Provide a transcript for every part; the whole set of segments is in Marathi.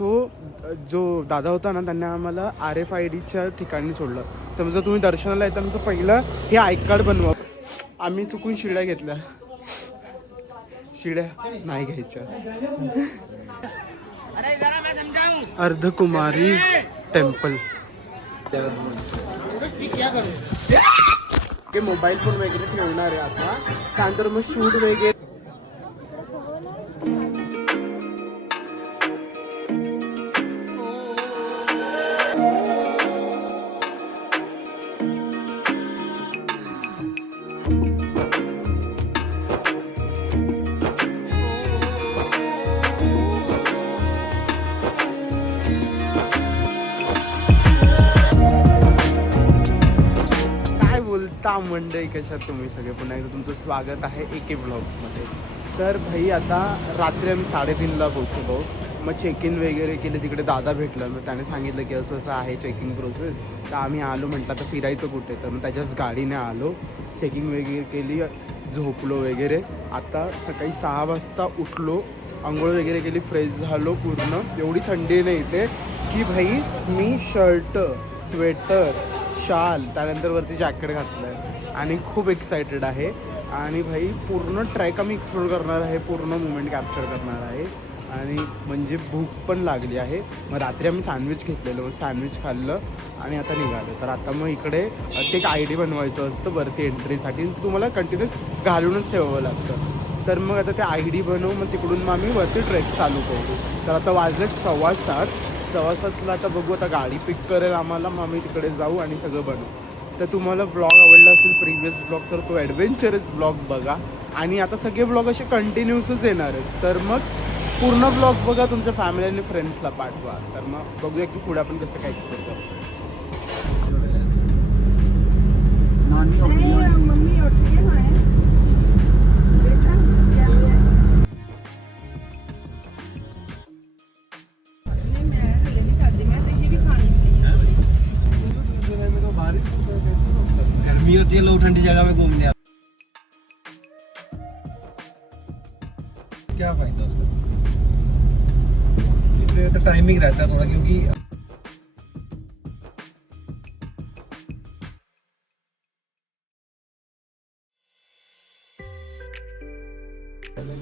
सो जो दादा होता ना त्यांनी आम्हाला RFIDच्या ठिकाणी सोडलं. समजा तुम्ही दर्शनाला येताना तर पहिलं हे आय कार्ड बनवा. आम्ही चुकून शिड्या घेतल्या. शिड्या नाही घ्यायच्या. अर्धकुमारी टेम्पल. मोबाईल फोन वगैरे ठेवणार आहे आता. त्यानंतर मग शूट वगैरे. मंडळी कशात तुम्ही सगळे, पुन्हा एकदा तुमचं स्वागत आहे AK ब्लॉग्समध्ये. तर भाई आता रात्री आम्ही 3:30ला पोहोचलो. मग चेक इन वगैरे केले. तिकडे दादा भेटलं. मग त्याने सांगितलं की असं असं आहे चेकिंग प्रोसेस. तर आम्ही आलो. म्हटलं आता फिरायचं कुठे, तर मग त्याच्याच गाडीने आलो. चेकिंग वगैरे केली, झोपलो वगैरे. आता सकाळी 6 वाजता उठलो, आंघोळ वगैरे केली, फ्रेश झालो पूर्ण. एवढी थंडी नाही इथे की भाई मी शर्ट, स्वेटर, शाल, त्यानंतर वरती जॅकेट घातलं आहे आणि खूप एक्सायटेड आहे. आणि भाई पूर्ण ट्रॅक आम्ही एक्सप्लोर करणार आहे, पूर्ण मुमेंट कॅप्चर करणार आहे. आणि म्हणजे भूक पण लागली आहे. मग रात्री आम्ही सँडविच घेतलेलं, मग सँडविच खाल्लं आणि आता निघालो. तर आता मग इकडे ते एक ID बनवायचं असतं वरती एंट्रीसाठी. तुम्हाला कंटिन्युअस घालूनच ठेवावं लागतं. तर मग आता ते ID बनवू, मग तिकडून मग आम्ही वरती ट्रेक चालू करू. तर आता वाजले 7:15. आता बघू, आता गाडी पिक करेल आम्हाला, मग आम्ही तिकडे जाऊ आणि सगळं बनवू. तर तुम्हाला व्लॉग आवडला असेल प्रिव्हियस ब्लॉग, तर तो ॲडव्हेंचरस ब्लॉग बघा. आणि आता सगळे ब्लॉग असे कंटिन्युअसच येणार आहेत. तर मग पूर्ण ब्लॉग बघा, तुमच्या फॅमिली आणि फ्रेंड्सला पाठवा. तर मग बघूया की पुढे आपण कसं काय एक्सप्लोर करतो. गर्मी होती है, लोग ठंडी जगह में घूमने आते. क्या फायदा उसका, इसलिए तो टाइमिंग रहता है थोड़ा, क्योंकि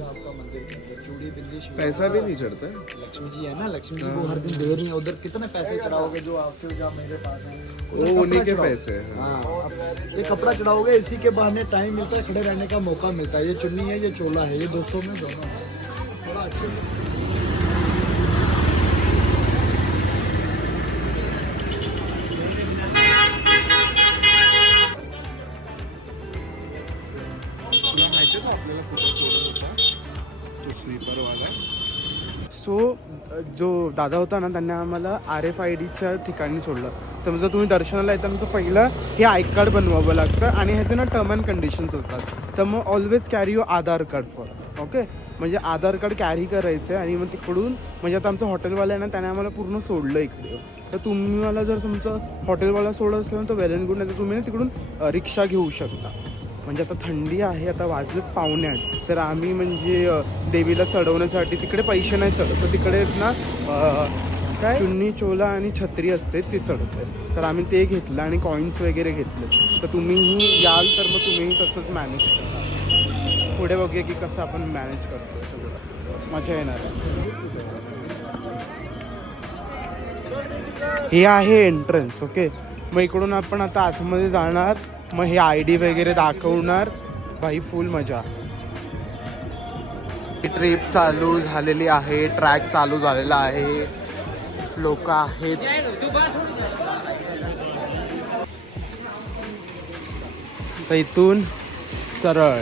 आपका मंदिर चूड़ी बिंदी पैसा भी नहीं चढ़ता. लक्ष्मी जी है ना, लक्ष्मी जी को हर दिन दे रही है. उधर कितने पैसे चढ़ाओगे जो आपके जो मेरे पास है, वो उन्हीं के पैसे हैं. हाँ, अब ये कपड़ा चढ़ाओगे, इसी के बहाने टाइम मिलता है, खड़े रहने का मौका मिलता है. ये चुन्नी है, ये चोला है, ये 200 में दोनों है. थोड़ा अच्छे सो जो दादा होता ना त्यांनी आम्हाला RFIDच्या ठिकाणी सोडलं. समजा तुम्ही दर्शनाला येताना तर पहिलं हे आय कार्ड बनवावं लागतं आणि ह्याचे ना टर्म अँड कंडिशन्स असतात. तर मग always carry your Aadhaar card for. Okay, म्हणजे आधार कार्ड कॅरी करायचं आहे. आणि मग तिकडून म्हणजे आता आमचं हॉटेलवाला आहे ना, त्याने आम्हाला पूर्ण सोडलं इकडे. तर तुम्हाला जर तुमचं हॉटेलवाला सोडलं असेल ना तर वेल अँड गुड, नाही तर तुम्ही ना तिकडून रिक्षा घेऊ शकता. म्हणजे आता थंडी आहे, आता वाजलेत 7:45. तर आम्ही म्हणजे देवीला चढवण्यासाठी तिकडे पैसे नाही चढत, तर तिकडे ना काय चुन्नी, चोला आणि छत्री असते ती चढते. तर आम्ही ते घेतलं आणि कॉईन्स वगैरे घेतले. तर तुम्हीही याल तर मग तुम्हीही तसंच मॅनेज करा. पुढे बघूया की कसं आपण मॅनेज करतो सगळं, मजा येणार आहे. हे आहे एंट्रन्स. ओके, मग इकडून आपण आता आतमध्ये जाणार. मग हे ID वगैरे दाखवणार. भाई फुल मजा. ट्रिप चालू झालेली आहे, ट्रॅक चालू झालेला आहे, लोक आहेत. तर इथून सरळ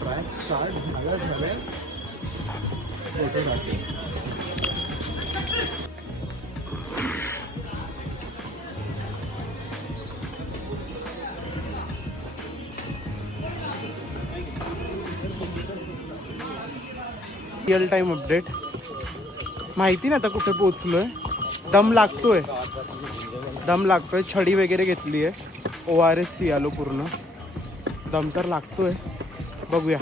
ट्रॅक स्टार्ट झालं. फोटो टाकेल. Real time update. माहिती ना आता कुठे पोचलोय. दम लागतोय. छडी वगैरे घेतली आहे. ORS पियालो पूर्ण. दम तर लागतोय. बघूया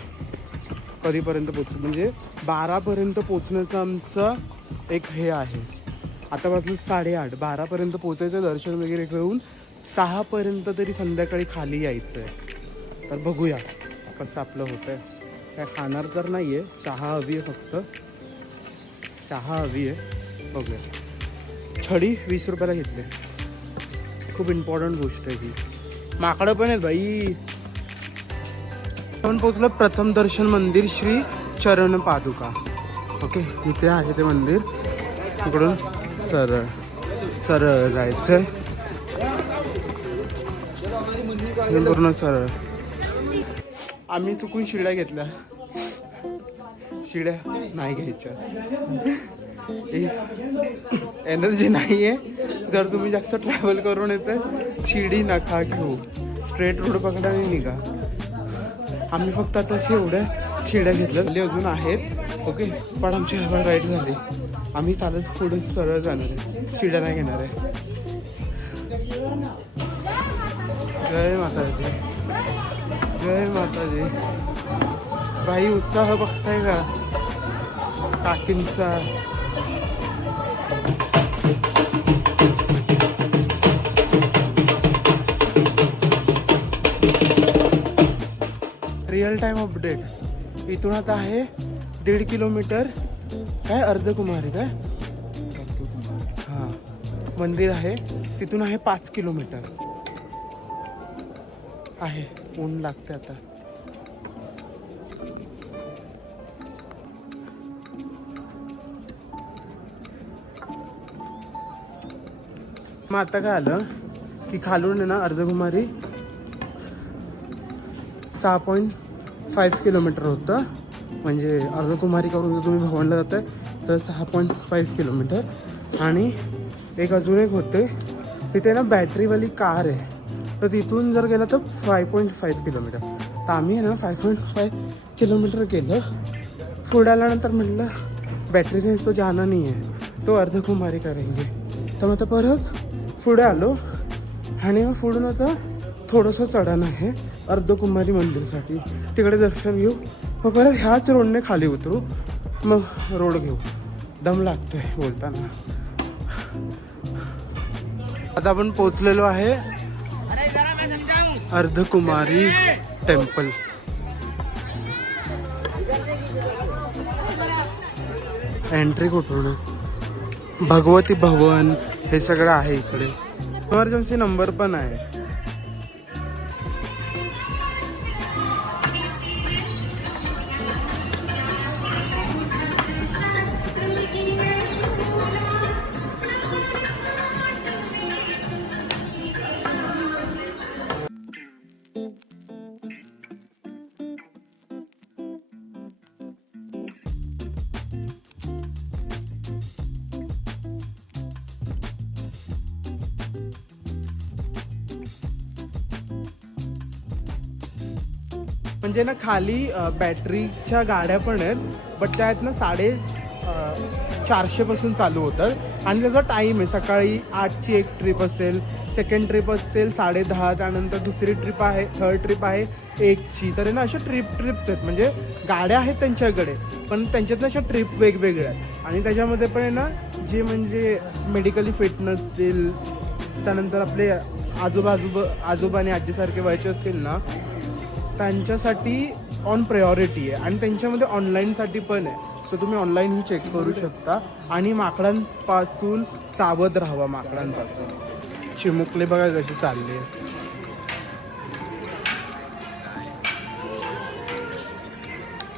कधीपर्यंत पोचतो. म्हणजे 12पर्यंत पोचण्याचं आमचं एक हे आहे. आता वाजलं 8:30. 12पर्यंत पोचायचं, दर्शन वगैरे करून 6पर्यंत तरी संध्याकाळी खाली यायचं आहे. तर बघूया कसं आपलं होतं आहे. काय खाणार तर नाही आहे. चहा हवी आहे फक्त. चहा हवी आहे. बघूया. छडी 20 रुपयाला घेतले. खूप इम्पॉर्टंट गोष्ट आहे ती. माकडं पण आहेत बाई. आपण पोचलो प्रथम दर्शन मंदिर श्री चरण पादुका. ओके, इथे आहे ते मंदिर. इकडून सरळ जायचं. पूर्ण सरळ. आम्ही चुकून शिड्या घेतल्या. शिड्या नाही घ्यायच्या. एनर्जी नाही आहे. जर तुम्ही जास्त ट्रॅव्हल करून येते शिडी नका घेऊ. स्ट्रेट रोड पकडा आणि निघा. आम्ही फक्त आता एवढ्या शिड्या घेतल्या. अजून आहेत. ओके, पण आमची हवा राईट झाली. आम्ही चालत पुढे सरळ जाणार आहे. शिड्या नाही घेणार आहे. जय माताजी. जय माताजी. बाई उत्साह बघताय का काकींचा. Real time update. इथून आता आहे 1.5 किलोमीटर. काय अर्धकुमारी काय हां मंदिर आहे. तिथून आहे 5 किलोमीटर आहे. ऊन लागते आता. मग आता काय आलं की खालून आहे ना अर्धकुमारी 6.5 किलोमीटर होतं. म्हणजे अर्धकुमारी करून जर तुम्ही भवनला जाताय तर 6.5 किलोमीटर. आणि एक अजून एक होते तिथे ना बॅटरीवाली कार आहे. तर तिथून जर गेलं तर 5.5 किलोमीटर. तर आम्ही ना 5.5 किलोमीटर केलं. पुढे आल्यानंतर म्हटलं बॅटरीने तो जाना नाही आहे, तो अर्धकुमारी करेंगे. तर मग आता परत पुढे आलो. आणि मग पुढून आता थोडंसं चढण आहे अर्धकुमारी मंदिरसाठी. तिकडे दर्शन घेऊ. मग परत ह्याच रोडने खाली उतरू. मग रोड घेऊ. दम लागतोय बोलताना. आता आपण पोचलेलो आहे अर्धकुमारी टेम्पल. एंट्री कुठून? भगवती भवन हे सगळं आहे इकडे. इमर्जन्सी नंबर पण आहे. म्हणजे ना खाली बॅटरीच्या गाड्या पण आहेत. बट त्या आहेत ना 450 पासून चालू होतात. आणि त्याचा टाईम आहे. सकाळी 8ची एक ट्रिप असेल, सेकंड ट्रिप असेल 10:30, त्यानंतर दुसरी ट्रिप आहे, थर्ड ट्रिप आहे 1ची. तर ना अशा ट्रिप्स आहेत. म्हणजे गाड्या आहेत त्यांच्याकडे, पण त्यांच्यातनं अशा ट्रिप वेगवेगळ्या आहेत. आणि त्याच्यामध्ये पण आहे ना जे म्हणजे मेडिकली फिट नसतील, त्यानंतर आपले आजोबा आणि आजीसारखे व्हायचे असतील ना, त्यांच्यासाठी ऑन प्रायोरिटी आहे. आणि त्यांच्यामध्ये ऑनलाईनसाठी पण आहे. सो तुम्ही ऑनलाईनही चेक करू शकता. आणि माकडांपासून सावध राहावा. माकडांपासून. चिमुकले बघा कशी चालली आहे.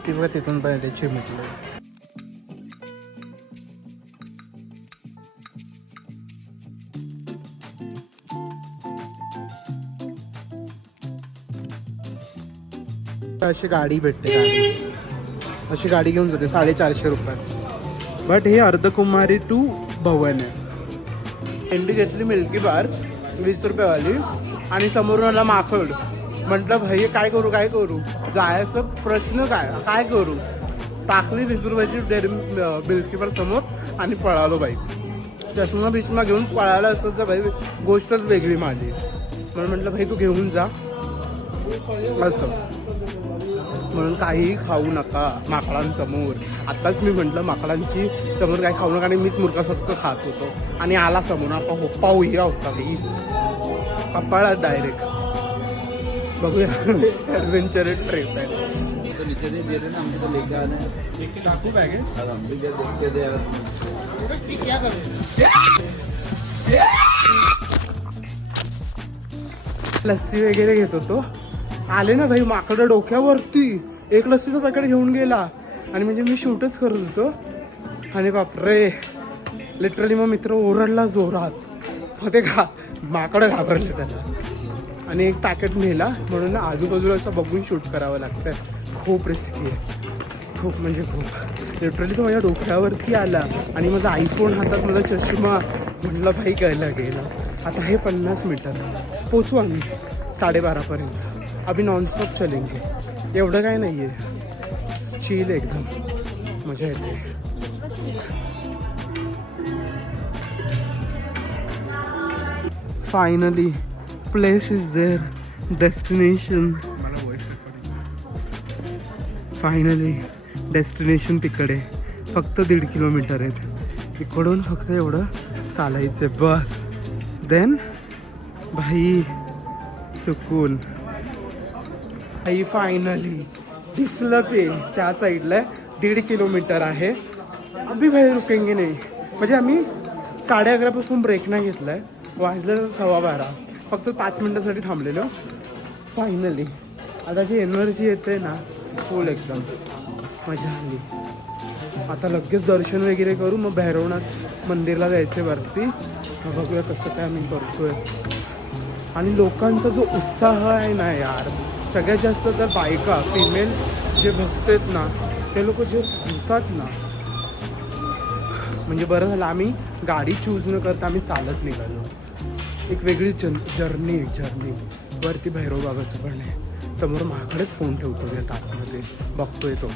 ती बघा तिथून पण येते चिमुकले. अशी गाडी भेटते. अशी गाडी घेऊन जाते 450 रुपयात. बट हे अर्धकुमारी टू भवन आहे. एंट्री घेतली मिल्की बार 20 रुपयेवाली. आणि समोरून आला माकड. म्हटलं भाई काय करू जायचं प्रश्न काय करू. टाकली 20 रुपयाची डेअरी मिल्कीवर समोर आणि पळालो बाई. चष्मा बिष्मा घेऊन पळायला असतं तर भाई गोष्टच वेगळी माझी. म्हणून म्हटलं भाई तू घेऊन जा असं. म्हणून काही खाऊ नका माकडांसमोर. आत्ताच मी म्हटलं माकडांची समोर काही खाऊ नका आणि मीच मुर्खासारखं खात होतो आणि आला समोर असा होप्पा उहिरा होता भाई कपाळात डायरेक्ट. बघूया ॲडव्हेंचर ट्रिप आहे. तो नीचे दे रहे ना हमको तो लेके आने हैं. एक डाकू बॅग आहे. अब हम भी देखते दे लस्सी वगैरे घेत होतो. आले ना भाई माकडं डोक्यावरती. एक लस्सीचं पॅकेट घेऊन गेला आणि म्हणजे मी शूटच करत होतो आणि बापरे लिटरली मग मित्र ओरडला जोरात. मग ते माकडं घाबरले त्याला आणि एक पॅकेट नेला. म्हणून ना आजूबाजूला असं बघून शूट करावं लागतं. खूप रिस्की आहे, खूप म्हणजे खूप. लिटरली तो माझ्या डोक्यावरती आला आणि माझा आयफोन हातात, माझा चष्मा. म्हटलं भाई गेला. आता हे 50 मीटर पोचू आम्ही 12:30पर्यंत. अभी नॉनस्टॉप चलेंगे. एवढं काय नाही आहे, चिल एकदम मजा येते. Finally place is there, destination. Finally destination तिकडे. फक्त 1.5 किलोमीटर आहेत इकडून. फक्त एवढं चालायचं बस. देन भाई सुकून. भाई फायनली दिसलं ते त्या साईडला 1.5 किलोमीटर आहे. अभी भाई रुकेंगे नाही. म्हणजे आम्ही 11:30 ब्रेक नाही घेतला आहे. वाजलं 12:15. फक्त 5 मिनटासाठी थांबलेलो. फायनली आता जी एनर्जी येते ना फुल एकदम मजा आली. आता लगेच दर्शन वगैरे करू. मग भैरवनाथ मंदिरला जायचे वरती. मग बघूया कसं काय आम्ही करतोय. आणि लोकांचा जो उत्साह आहे ना यार, सगळ्यात जास्त तर बायका फिमेल जे भक्त आहेत ना ते लोक जे सांगतात ना, म्हणजे बरं झालं आम्ही गाडी चूज न करता आम्ही चालत निघालो. एक वेगळी जर्नी वरती भैरव बाबाचं पण आहे. समोर माझ्याकडेच फोन ठेवतो या आतमध्ये बघतोय तो.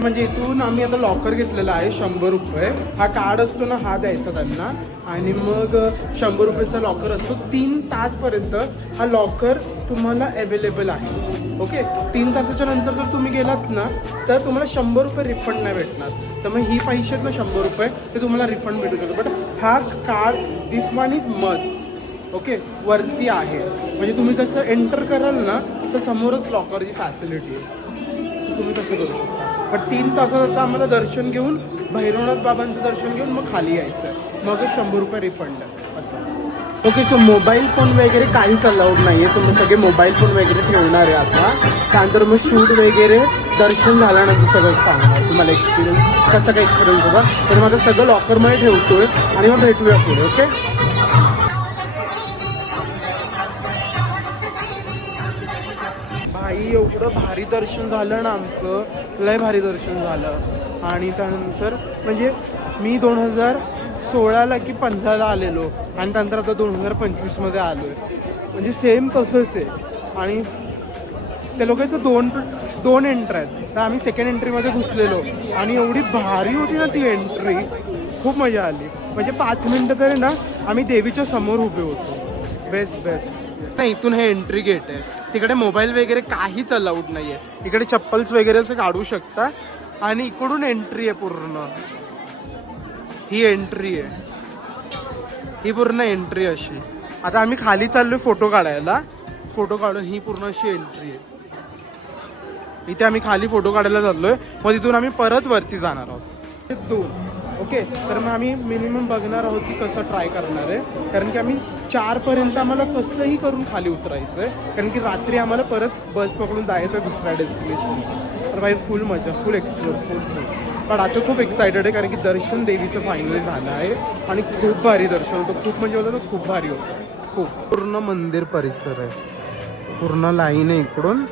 म्हणजे इथून आम्ही आता लॉकर घेतलेला आहे 100 रुपये. हा कार्ड असतो ना हा द्यायचा त्यांना आणि मग 100 रुपयेचा लॉकर असतो. 3 तासपर्यंत हा लॉकर तुम्हाला अवेलेबल आहे. ओके, 3 तासाच्या नंतर जर तुम्ही गेलात ना तर तुम्हाला 100 रुपये रिफंड नाही भेटणार. तर मग ही पैसे आहेत ना 100 रुपये ते तुम्हाला रिफंड भेटू शकतो. बट हा card this one is must. Okay, वरती आहे. म्हणजे तुम्ही जसं एंटर कराल ना तर समोरच लॉकरची फॅसिलिटी आहे. तुम्ही तसं करू शकता. पण 3 तासात आता आम्हाला दर्शन घेऊन भैरवनाथ बाबांचं दर्शन घेऊन मग खाली यायचं. मग 100 रुपये रिफंड असं. ओके, सो मोबाईल फोन वगैरे काहीच अलाउड नाही आहे. तुम्ही सगळे मोबाईल फोन वगैरे ठेवणार आहे आता. त्यानंतर मग शूट वगैरे दर्शन झाल्यानंतर सगळं सांगणार तुम्हाला एक्सपिरियन्स कसा काय एक्सपिरियन्स होता. तर मग सगळं लॉकरमध्ये ठेवतोय आणि मग भेटूया पुढे. ओके, भाई एवढं भारी दर्शन झालं ना आमचं, लय भारी दर्शन झालं. आणि त्यानंतर म्हणजे मी 2016 की 15 आलेलो आणि त्यानंतर आता 2025 आलो आहे. म्हणजे सेम तसंच आहे. आणि ते लोक इथं दोन एंट्री आहेत. तर आम्ही सेकंड एंट्रीमध्ये घुसलेलो आणि एवढी भारी होती ना ती एंट्री, खूप मजा आली. म्हणजे 5 मिनटं तरी ना आम्ही देवीच्या समोर उभे होतो. बेस्ट. नाही, इथून हे एंट्री गेट आहे. तिकडे मोबाईल वगैरे काहीच अलाउड नाही आहे. इकडे चप्पल्स वगैरे असं काढू शकता. आणि इकडून एंट्री आहे पूर्ण. ही एंट्री आहे, ही पूर्ण एंट्री अशी. आता आम्ही खाली चाललोय फोटो काढायला. फोटो काढून ही पूर्ण अशी एंट्री आहे. इथे आम्ही खाली फोटो काढायला चाललोय. मग तिथून आम्ही परत वरती जाणार आहोत. 2 ओके. तर मग आम्ही मिनिमम बघणार आहोत की कसं ट्राय करणार आहे. कारण की आम्ही 4पर्यंत आम्हाला कसंही करून खाली उतरायचं आहे. कारण की रात्री आम्हाला परत बस पकडून जायचं आहे दुसऱ्या डेस्टिनेशन. तर भाई फुल मजा, फुल एक्सप्लोर, फुल. पण आता खूप एक्सायटेड आहे कारण की दर्शन देवीचं फायनली झालं आहे आणि खूप भारी दर्शन होतं. खूप म्हणजे होतं ना, खूप भारी होतं. खूप पूर्ण मंदिर परिसर आहे. पूर्ण लाईन आहे इकडून,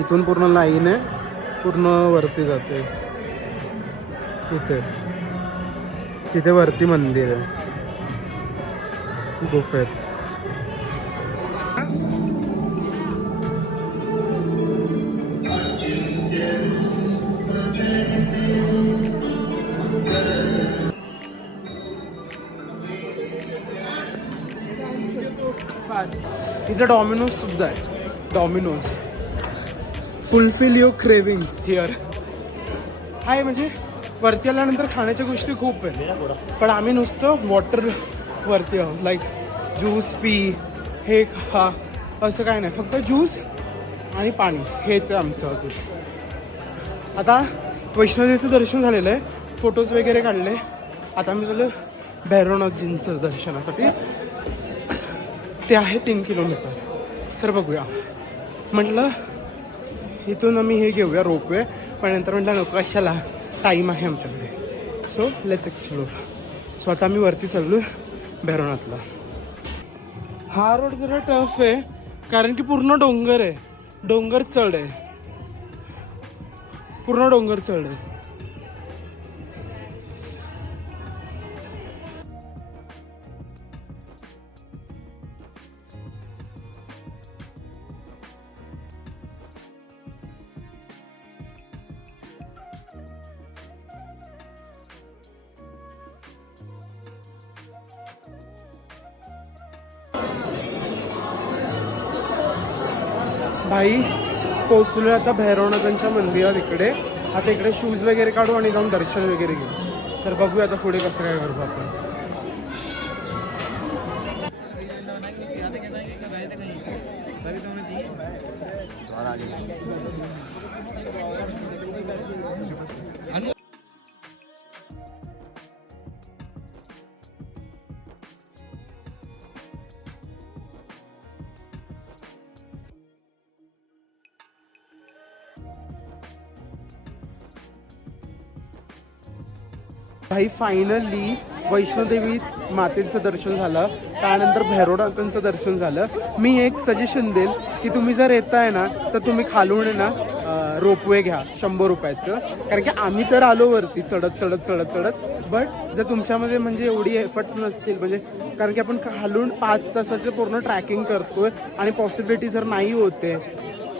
इथून पूर्ण लाईन आहे पूर्ण वरती जाते. तिथे वरती मंदिर आहे गुफेत. तिथे डॉमिनोज सुद्धा आहे. Domino's fulfil your craving here. Hi म्हणजे वरती आल्यानंतर खाण्याच्या गोष्टी खूप आहेत, पण आम्ही नुसतं वॉटर वरती आहोत. लाईक ज्यूस पी, हे खा, असं काय नाही. फक्त ज्यूस आणि पाणी हेच आहे आमचं अजून. आता वैष्णोदेवीचं दर्शन झालेलं आहे, फोटोज वगैरे काढले. आता आम्ही झालं भैरवनाथजींचं दर्शनासाठी. ते आहे 3 किलोमीटर. तर बघूया म्हटलं इथून आम्ही हे घेऊया रोपवे, पण नंतर म्हटलं नको कशाला, टाईम आहे आमच्याकडे. So let's explore. सो आता आम्ही वरती चाललो भैरवनाथला. हा रोड जरा टफ आहे कारण की पूर्ण डोंगर आहे, डोंगर चढ आहे, पूर्ण डोंगर चढ आहे. भाई पोचलोय आता भैरवनाथांच्या मंदिरात. इकडे आता इकडे शूज वगैरे काढू आणि जाऊन दर्शन वगैरे घेऊ. तर बघूया आता पुढे कसं काय करू आपण. भाई फायनली वैष्णोदेवी मातेचं दर्शन झालं, त्यानंतर भैरवनाथांचं दर्शन झालं. मी एक सजेशन देईल की तुम्ही जर येताय ना तर तुम्ही खालून आहे ना रोपवे घ्या 100 रुपयाचं. कारण की आम्ही तर आलो वरती चढत. बट जर तुमच्यामध्ये म्हणजे एवढी एफर्ट्स नसतील, म्हणजे कारण की आपण खालून 5 तासाचं पूर्ण ट्रॅकिंग करतोय आणि पॉसिबिलिटी जर नाही होते.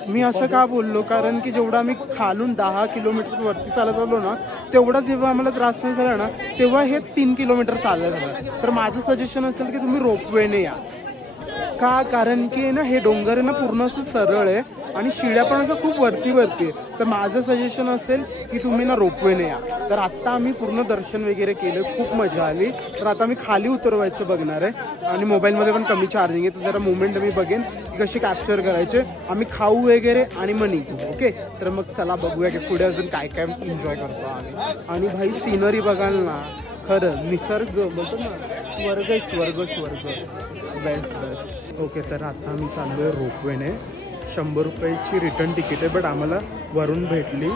मी असं का बोललो कारण की जेवढं आम्ही खालून 10 किलोमीटर वरती चालत आलो ना, तेवढा जेव्हा आम्हाला त्रास नाही झाला ना, तेव्हा हे 3 किलोमीटर चाललं झालं. तर माझं सजेशन असेल की तुम्ही रोपवेने या. का कारण की ना हे डोंगर आहे ना पूर्ण असं सरळ आहे आणि शिड्या पण असं खूप वरती आहे. तर माझं सजेशन असेल की तुम्ही ना रोपवेने या. तर आत्ता आम्ही पूर्ण दर्शन वगैरे केलं, खूप मजा आली. तर आता आम्ही खाली उतरवायचं बघणार आहे आणि मोबाईलमध्ये पण कमी चार्जिंग आहे, तर जरा मुवमेंट मी बघेन की कशी कॅप्चर करायचे. आम्ही खाऊ वगैरे आणि मग निघू. ओके, तर मग चला बघूया की पुढे अजून काय काय एन्जॉय करतो आम्ही. आणि भाई सीनरी बघाल ना, खरं निसर्ग बोलतो ना, स्वर्ग आहे, स्वर्ग बेस्ट. ओके, तर आता आम्ही चाललो आहे रोपवेने. 100 रुपयाची रिटर्न तिकीट आहे, बट आम्हाला वरून भेटली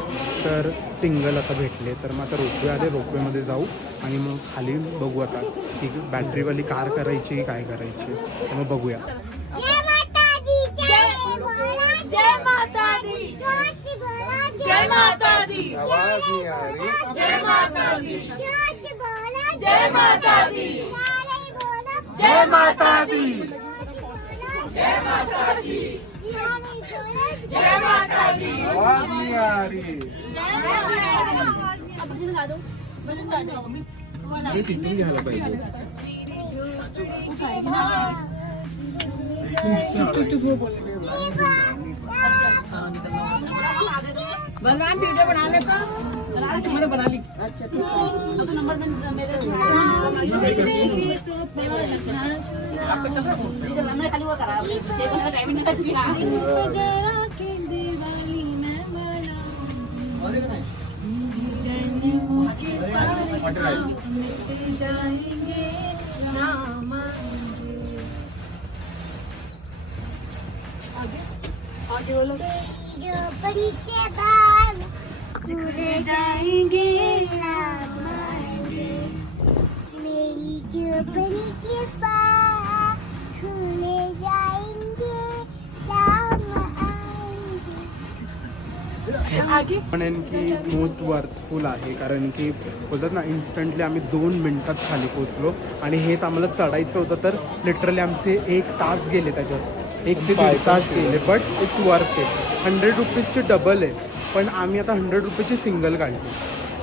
तर सिंगल आता भेटले. तर मग आता रोपवे आले, रोपवेमध्ये जाऊ आणि मग खाली बघू आता की बॅटरीवाली कार करायची काय करायची, तर मग बघूया. आवाज नहीं आ रही. किती घ्यायला पाहिजे. बलराम वीडियो बना ले का तुम्हारे बना ली. अच्छा अब नंबर मेरे आपको चल रहा है हमने खाली वो करा 6 घंटे टाइमिंग नहीं था जरा के दिवाली में मना जन्मों के सारे मिट जाएंगे ना मांगे. आगे बोलो. जो परी के बाद भूल जाएंगे ना मांगे मेरी जो परी के बाद भूल जाएंगे ना मांगे. आगे म्हणेन की मोस्ट वर्थफुल आहे, कारण की बोलतात ना इन्स्टंटली आम्ही 2 मिनिटात खाली पोचलो आणि हेच आम्हाला चढायचं होतं तर लिटरली आमचे 1 तास गेले त्याच्यात, 1 ते 1.5 तास गेले. But it's worth it. 100 रुपीजची डबल आहे, पण आम्ही आता 100 रुपयाची सिंगल काढली.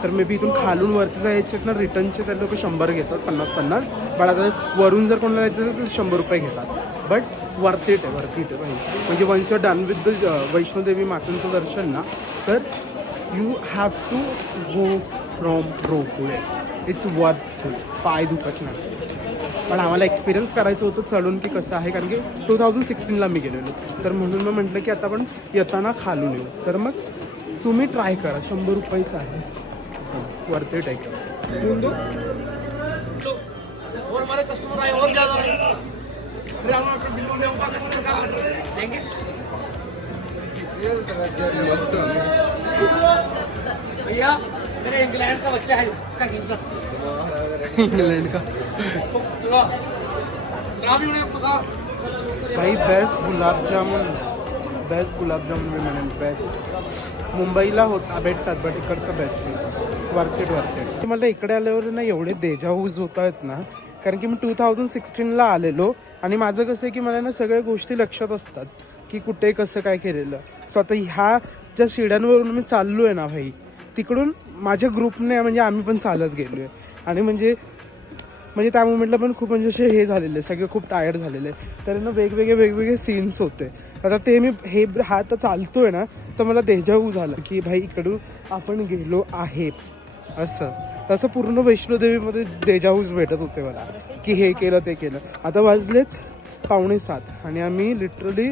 तर मे बी इथून खालून वरती जायचे ना रिटर्नचे तर लोक 100 घेतात, 50-50. पण आता वरून जर कोणाला जायचं तर 100 रुपये घेतात. बट वर्थ इट आहे भाई. म्हणजे once you are done with the Vaishno Devi मातांचं दर्शन ना, तर you have to go from ropeway. It's worthful. पाय दुखत नाही. पण आम्हाला एक्सपिरियन्स करायचं होतं चढून की कसं आहे, कारण की 2016ला मी गेलेलो. तर म्हणून मग म्हटलं की आता आपण येताना खालून येऊ. तर मग तुम्ही ट्राय करा, 100 रुपयाचं आहे, वर्थ इट आहे. और हमारे कस्टमर आए और ज्यादा आए, फिर हम अपने बिल्लू में उनका कस्टमर का देंगे. मस्त. भैया मेरे इंग्लैंड का बच्चा है, इसका गेम का इंग्लैंड का भी उन्हें पता. भाई बेस्ट गुलाबजामुन मी म्हणेन बेस्ट. मुंबईला होता भेटतात बट इकडचं बेस्ट आहे. Worth it. मला इकडे आल्यावर ना एवढे देजावूज होत आहेत ना, कारण की मी 2016ला आलेलो आणि माझं कसं आहे की मला ना सगळ्या गोष्टी लक्षात असतात की कुठे कसं काय केलेलं. सो आता ह्या ज्या शिड्यांवरून मी चाललो आहे ना भाई, तिकडून माझ्या ग्रुपने म्हणजे आम्ही पण चालत गेलो आहे. आणि म्हणजे त्या मुमेंटला पण खूप म्हणजे असे हे झालेले, सगळे खूप टायर्ड झालेले. तर ना वेगवेगळे सीन्स होते. आता ते मी हा तर चालतोय ना, तर मला देजावू झालं की भाई इकडून आपण गेलो आहे असं. तसं पूर्ण वैष्णोदेवीमध्ये देजावूज भेटत होते मला की हे केलं ते केलं. आता वाजलेच 6:45 आणि आम्ही लिटरली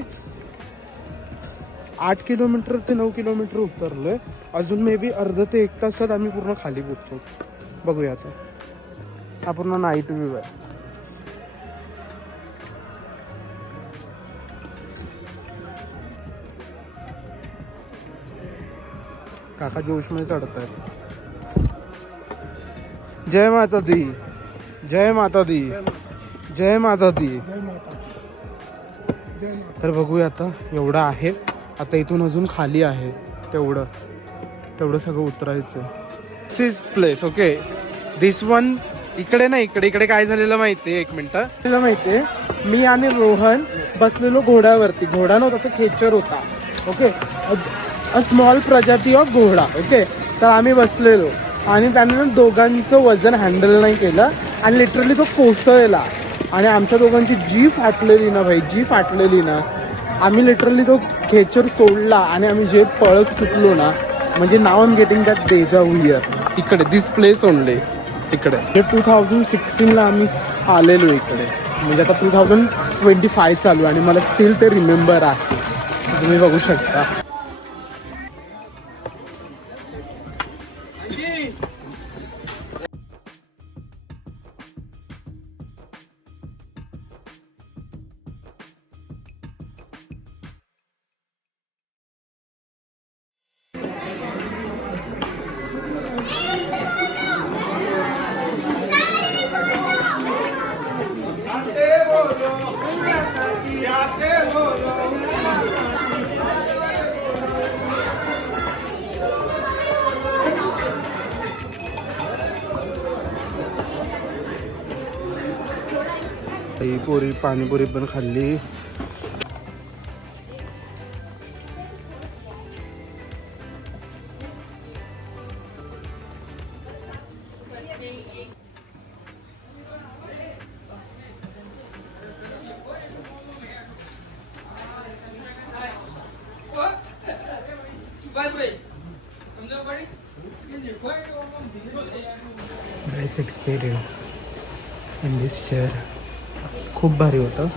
8 किलोमीटर ते 9 किलोमीटर उतरलोय. अजून मे बी अर्धा ते 1 तासात आम्ही पूर्ण खाली पोचतो. बघूया आता. हा पूर्ण नाईट व्ह्यू आहे. काका जोशमध्ये चढत आहेत. जय माता दी, जय माता दी, जय माता दी. तर बघूया आता. एवढं आहे आता. इथून अजून खाली आहे तेवढं सगळं उतरायचं. This is place. Okay, this one. इकडे ना इकडे काय झालेलं माहितीये, 1 मिनिट माहितीये, मी आणि रोहन बसलेलो घोड्यावरती. घोडा नव्हता तो खेचर होता. ओके, अ स्मॉल प्रजाती ऑफ घोडा. ओके, तर आम्ही बसलेलो आणि त्याने दोघांचं वजन हँडल नाही केलं आणि लिटरली तो कोसळला आणि आमच्या दोघांची जी फाटलेली ना. आम्ही लिटरली तो खेचर सोडला आणि आम्ही जे पळत सुटलो ना, म्हणजे नाव I am getting that deja vu here. इकडे दिस प्लेस ओनली. इकडे 2016ला आम्ही आलेलो इकडे, म्हणजे आता 2025 चालू आणि मला स्टील ते रिमेंबर आहे. तुम्ही बघू शकता. पोरी पाणीपुरी पण खाल्ली. Best experience in this chair. खूप भारी होतं.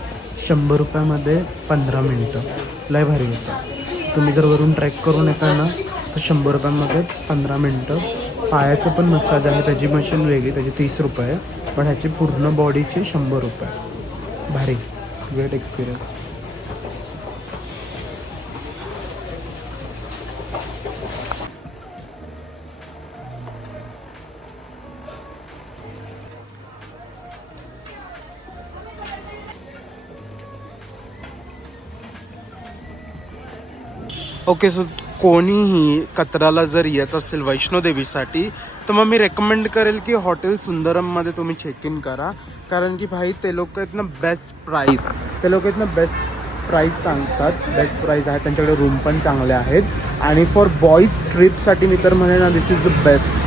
100 रुपयामध्ये 15 मिनटं. लय भारी होतं. तुम्ही जर वरून ट्रॅक करून येता ना तर 100 रुपयांमध्ये 15 मिनटं. पायाचं पण मसाज आहे, त्याची मशीन वेगळी, त्याची 30 रुपये, पण ह्याची पूर्ण बॉडीची 100 रुपये. भारी, ग्रेट एक्सपिरियन्स. ओके, सो कोणीही कचराला जर येत असेल वैष्णोदेवीसाठी तर मग मी रेकमेंड करेल की हॉटेल सुंदरममध्ये तुम्ही चेक इन करा. कारण की भाई ते लोक आहेत ना बेस्ट प्राईस, ते लोक आहेत ना बेस्ट प्राईस सांगतात, बेस्ट प्राईस आहे त्यांच्याकडे. रूम पण चांगले आहेत आणि फॉर बॉईज ट्रिपसाठी मी तर म्हणेन ना दिस इज द बेस्ट.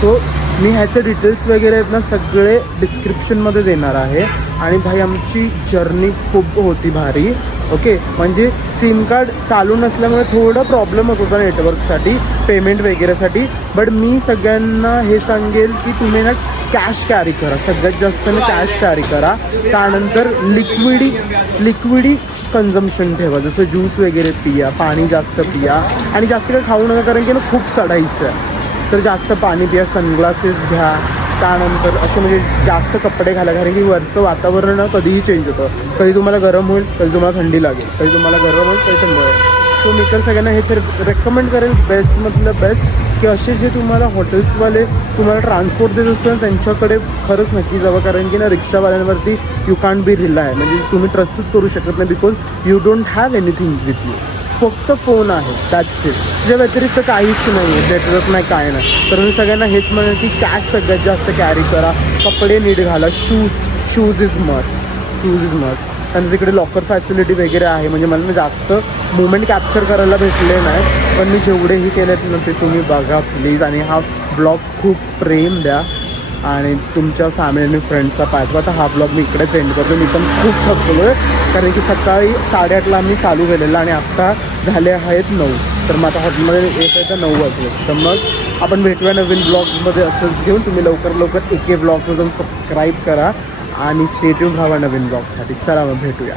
सो मी ह्याचे डिटेल्स वगैरे आहेत ना सगळे डिस्क्रिप्शनमध्ये देणार आहे. आणि भाई आमची जर्नी खूप होती भारी. ओके, म्हणजे सिम कार्ड चालू नसल्यामुळे थोडं प्रॉब्लेम होत होता नेटवर्कसाठी, पेमेंट वगैरेसाठी. बट मी सगळ्यांना हे सांगेल की तुम्ही ना कॅश कॅरी करा, सगळ्यात जास्त ना कॅश कॅरी करा. त्यानंतर लिक्विडी कन्झम्पशन ठेवा, जसं ज्यूस वगैरे पिया, पाणी जास्त पिया आणि जास्त काही खाऊ नका कारण की ना खूप चढायचं आहे. तर जास्त पाणी पिया, सनग्लासेस घ्या. त्यानंतर असं म्हणजे जास्त कपडे घाला कारण की वरचं वातावरण कधीही चेंज होतं. कधी तुम्हाला गरम होईल, कधी तुम्हाला थंडी लागेल, कधी तुम्हाला गरम होईल, कधी थंडी होईल. सो मी तर सगळ्यांना हेच रेकमेंड करेल बेस्टमधलं बेस्ट की असे जे तुम्हाला हॉटेल्सवाले तुम्हाला ट्रान्सपोर्ट देत असतात त्यांच्याकडे खरंच नक्की जावं. कारण की ना रिक्षावाल्यांवरती यू कांट बी रिलाय, म्हणजे तुम्ही ट्रस्टच करू शकत नाही because you don't have anything with you. फक्त फोन आहे, दॅट्स इट. त्याच्या व्यतिरिक्त काहीच नाही आहे, नेटवर्क नाही, काय नाही. तर मी सगळ्यांना हेच म्हणेन की कॅश सगळ्यात जास्त कॅरी करा, कपडे नीट घाला, शूज इज मस्ट. आणि तिकडे लॉकर फॅसिलिटी वगैरे आहे. म्हणजे मला जास्त मुवमेंट कॅप्चर करायला भेटले नाही, पण मी जेवढेही केलेत ना ते तुम्ही बघा प्लीज. आणि हा ब्लॉग खूप प्रेम द्या आणि तुमच्या फॅमिली आणि फ्रेंड्सला पाठवा. तर हा ब्लॉग मी इकडे सेंड करतो. मी पण खूप थकलो आहे कारण की सकाळी 8:30ला आम्ही चालू केलेलं आणि आत्ता झाले आहेत 9. तर मग आता हॉटेलमध्ये येत आहे तर 9 वाजले. तर मग आपण भेटूया नवीन ब्लॉग्समध्ये असंच घेऊन. तुम्ही लवकर एके ब्लॉगला जाऊन सबस्क्राईब करा आणि स्टे ट्यून राहा नवीन ब्लॉगसाठी. चला मग भेटूया.